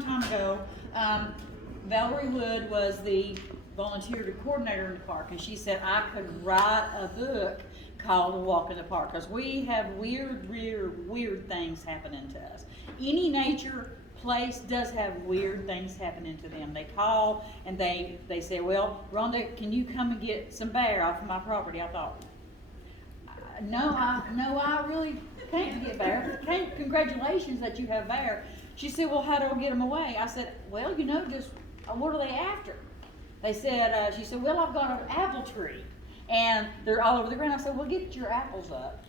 long time ago, Valerie Wood was the volunteer coordinator in the park, and she said I could write a book called A Walk in the Park, because we have weird things happening to us. Any nature place does have weird things happening to them. They call and they say, well, Rhonda, can you come and get some bear off of my property? I thought, no, I really can't get bear. Congratulations that you have bear. She said, well, how do I get them away? I said, well, just what are they after? They said, she said, well, I've got an apple tree and they're all over the ground. I said, well, get your apples up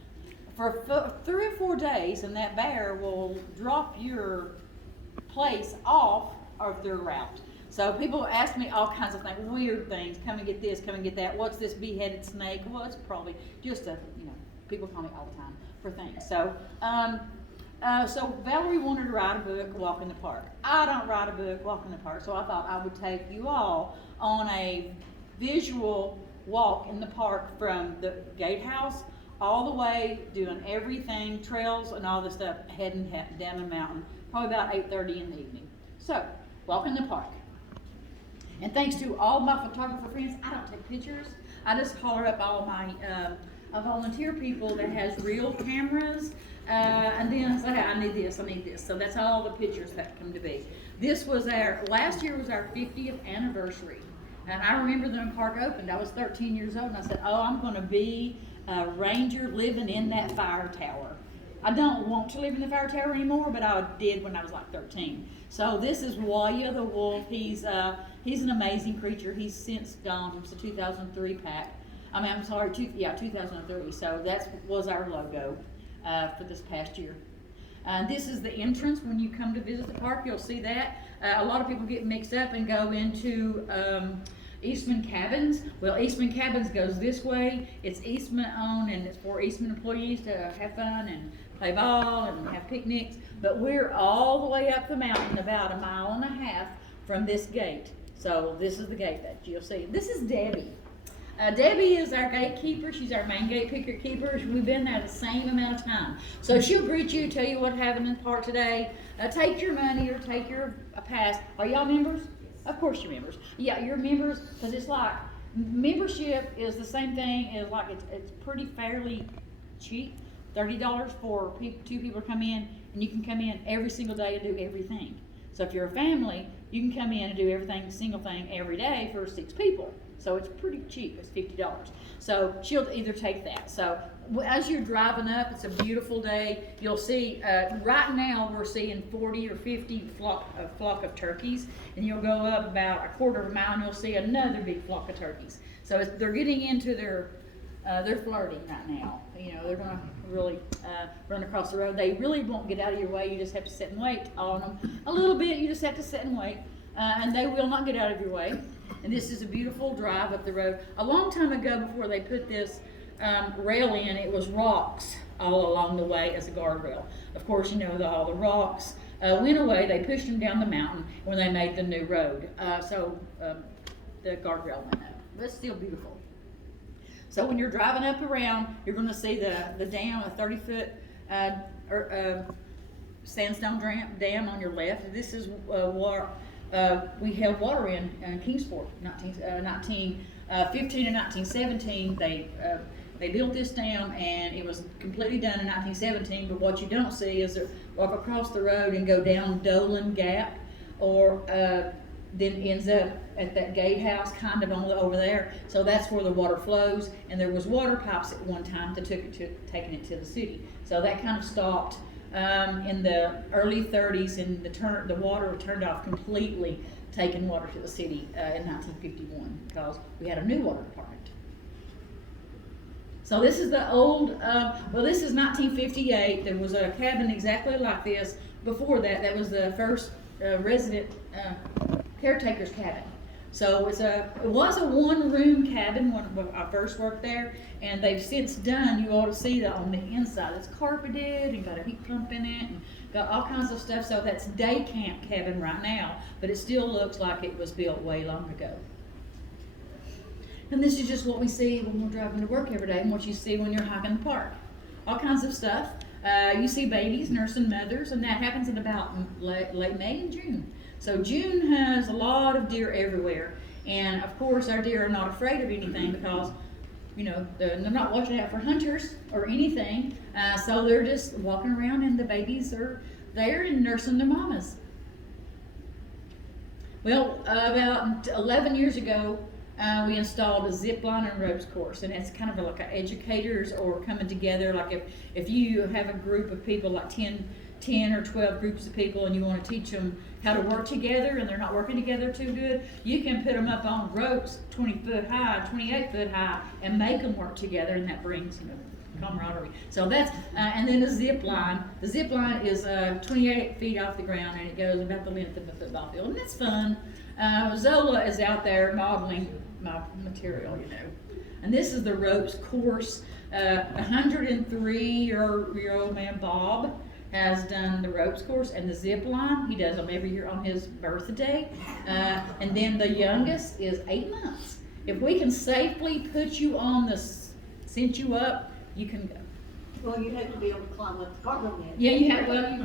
for 3 or 4 days, and that bear will drop your place off of their route. So people ask me all kinds of things, weird things. Come and get this, come and get that. What's this beheaded snake? Well, it's probably just people call me all the time for things. So, so Valerie wanted to write a book, Walk in the Park. I don't write a book, Walk in the Park, so I thought I would take you all on a visual walk in the park from the gatehouse all the way, doing everything, trails and all this stuff, heading down the mountain, probably about 8:30 in the evening. So, walk in the park. And thanks to all my photographer friends, I don't take pictures. I just holler up all my volunteer people that has real cameras, and then say, hey, I need this. So that's all the pictures that come to be. Last year was our 50th anniversary. And I remember when the park opened, I was 13 years old, and I said, oh, I'm going to be a ranger living in that fire tower. I don't want to live in the fire tower anymore, but I did when I was like 13. So this is Waya the wolf. He's an amazing creature. He's since gone. It's a 2003 pack. 2003. So that was our logo for this past year. This is the entrance when you come to visit the park. You'll see that. A lot of people get mixed up and go into Eastman Cabins. Well, Eastman Cabins goes this way. It's Eastman owned, and it's for Eastman employees to have fun and play ball and have picnics. But we're all the way up the mountain, about 1.5 miles from this gate. So this is the gate that you'll see. This is Debbie. Debbie is our gatekeeper. She's our main gate keeper. We've been there the same amount of time. So she'll greet you, tell you what happened in the park today, take your money or take your pass. Are y'all members? Of course you're members. Yeah, you're members, because it's like, membership is the same thing as like, it's pretty fairly cheap. $30 for 2 people to come in, and you can come in every single day and do everything. So if you're a family, you can come in and do everything, single thing every day for 6 people. So it's pretty cheap. It's $50. So she'll either take that. So as you're driving up, it's a beautiful day. You'll see, right now we're seeing 40 or 50 flock of turkeys. And you'll go up about 1/4 mile and you'll see another big flock of turkeys. So they're getting into they're flirting right now. They're going to really run across the road. They really won't get out of your way. You just have to sit and wait on them. A little bit, you just have to sit and wait. And they will not get out of your way. And this is a beautiful drive up the road. A long time ago, before they put this rail in, it was rocks all along the way as a guardrail. Of course, all the rocks went away. They pushed them down the mountain when they made the new road. So the guardrail went up. But it's still beautiful. So when you're driving up around, you're going to see the dam, a 30-foot sandstone dam on your left. This is we held water in Kingsport, 1915 and 1917. They built this dam, and it was completely done in 1917. But what you don't see is walk across the road and go down Dolan Gap, or then ends up at that gatehouse kind of over there. So that's where the water flows, and there was water pipes at one time that taking it to the city. So that kind of stopped in the early 30s, and the water turned off completely, taking water to the city in 1951, because we had a new water department. So this is the old, this is 1958. There was a cabin exactly like this. Before that, that was the first resident caretaker's cabin. So it was a one-room cabin when I first worked there, and they've since done, you ought to see that on the inside. It's carpeted and got a heat pump in it and got all kinds of stuff. So that's day camp cabin right now, but it still looks like it was built way long ago. And this is just what we see when we're driving to work every day, and what you see when you're hiking the park. All kinds of stuff. You see babies nursing mothers, and that happens in about late May and June. So June has a lot of deer everywhere, and of course our deer are not afraid of anything because, you know, they're not watching out for hunters or anything. So they're just walking around, and the babies are there and nursing their mamas. Well, about 11 years ago, we installed a zip line and ropes course, and it's kind of like a educators or coming together. Like if you have a group of people, like 10 or 12 groups of people, and you want to teach them how to work together and they're not working together too good, you can put them up on ropes 20 foot high, 28 foot high, and make them work together, and that brings, you know, camaraderie. So that's, and then the zip line. The zip line is 28 feet off the ground, and it goes about the length of a football field, and that's fun. Zola is out there modeling my material, you know. And this is the ropes course. 103-year-old man Bob has done the ropes course and the zip line. He does them every year on his birthday. And then the youngest is 8 months. If we can safely put you on the, cinch you up, you can go. Well, you have to be able to climb up the cargo net. Yeah, you have, well, you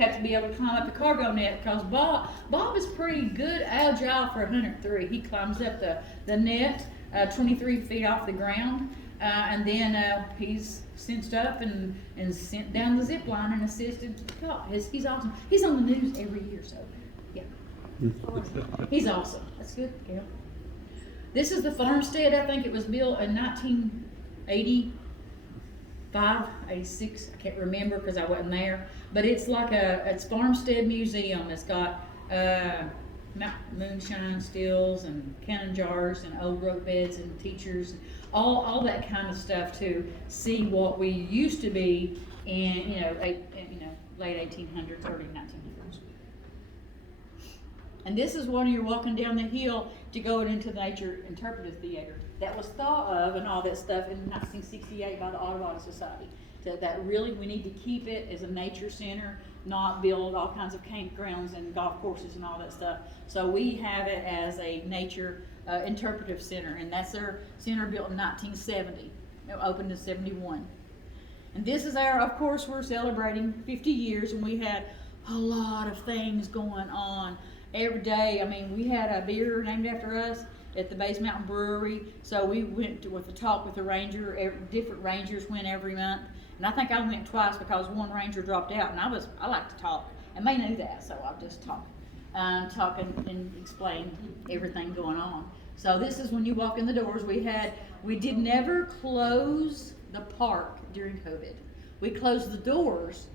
have to be able to climb up the cargo net, because Bob is pretty good, agile for 103. He climbs up the net, 23 feet off the ground, and then he's cinched up and sent down the zip line and assisted. God, he's awesome. He's on the news every year, so yeah. He's awesome. That's good, Gail. This is the farmstead. I think it was built in 1985, 86, I can't remember because I wasn't there, but it's like it's Farmstead Museum. It's got moonshine stills and cannon jars and old rope beds and teachers, all that kind of stuff to see what we used to be in, late 1800s, early 1900s. And this is when you're walking down the hill to go into the Nature Interpretive Theater. That was thought of and all that stuff in 1968 by the Audubon Society. So that really, we need to keep it as a nature center, not build all kinds of campgrounds and golf courses and all that stuff. So we have it as a nature interpretive center, and that's our center built in 1970. It opened in 71. And this is of course, we're celebrating 50 years, and we had a lot of things going on every day. I mean, we had a beer named after us at the Base Mountain Brewery. So we went with a talk with the ranger. Different rangers went every month, and I think I went twice because one ranger dropped out, and I like to talk, and they knew that, so I just talk and explain everything going on. So this is when you walk in the doors. We did never close the park during COVID. We closed the doors,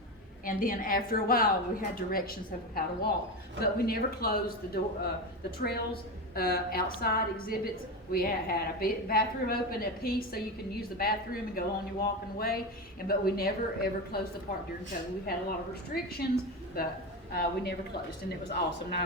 and then after a while we had directions of how to walk, but we never closed the door, the trails. Outside exhibits, we had a bathroom open a piece so you can use the bathroom and go on your walking way, but we never ever closed the park during COVID. We had a lot of restrictions, but we never closed, and it was awesome. Now